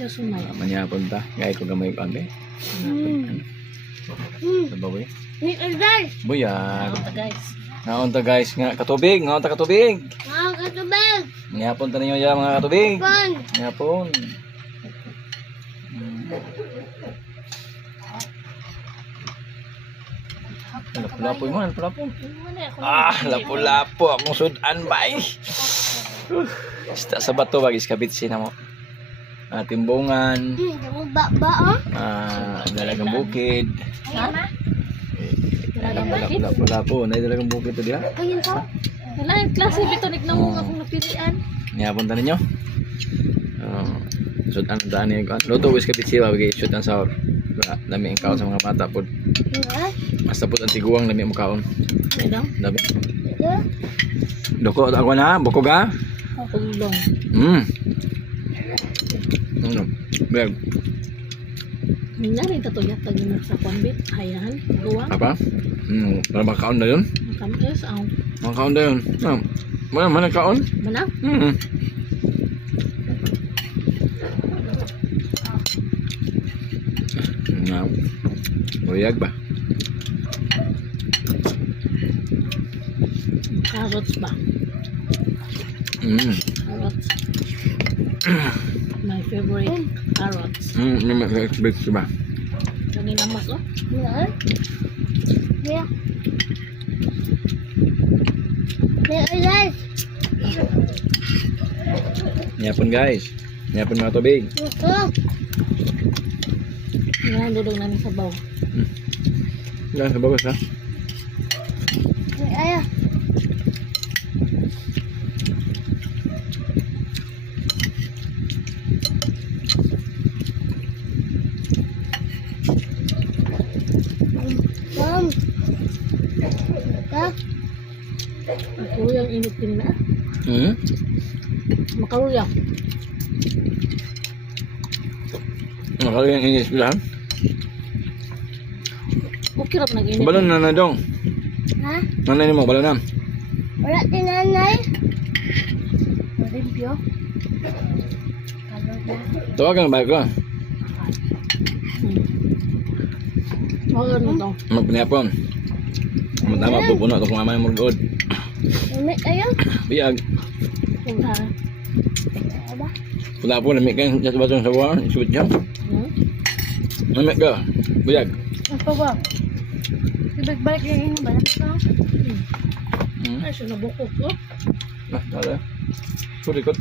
Siya sumay. Manyapon ta. Gaya ko gamay ko ambe. Sabaw eh. Ni Alday. Buyag. Ano guys? Ngaon ta guys nga katubig. Ngaon ta katubig. Mga katubig. Manyapon ta ninyo ya mga katubig. Pon. Manyapon. Lapu-lapu mo, lapu-lapu. Lapu-lapu akong sudan ba eh. Ista sa bato bagis kabit sina mo. Timbungan. Kamu ba? Dalagang bukid. Ha? Lapu-lapu. Dalagang bukid to diha. Ayun ka. Wala yung klase bitonig na mo akong napilian. Niyapon ta ninyo. Sudan daan niyo. Luto wis kabit siya bagay sudan sa dami ang kaon sa mga bata pod. Basta pod ang tiguang dami ang kaon. Ano? Dami. Doko ako na, buko ga? Ulong. Bag. Minari katuyat lagi sa kwambit. Hayan. Luwang. Apa? Para makaon na yun? Kamis. Ang Makaon na yun. Mana kaon? manang. Buyag ba? Carrots ba? Carrots. My favorite carrots. May expect ba? Kanina mas oh. Ya. Ni Alday. Nyapon guys. Nyapon mga tubig. Yan dudong namin sa baw. Yan, sa bawas ha. Ni Aya. Mom. Ka. Makaruyang init din na. Makaruyang. Makalo yung inis lang. Mukirap nag-init. Balon na na dong. Ha? Nanay ni mo, balon na. Wala din nanay. Marimpyo. Tawagan ba ko? Oo, ano to? Magpinapon. Tama pupuno ito kung mamay mo good. Umit ayo. Biyag. Punta. Aba. Wala po, namik kayo sa batong sa buwan. Isuot niya. Namik ka. Biyag. Apa ba? Ibalik yung inyo ba? Ay, siya nabukot ko. Nah, ada. Surikot.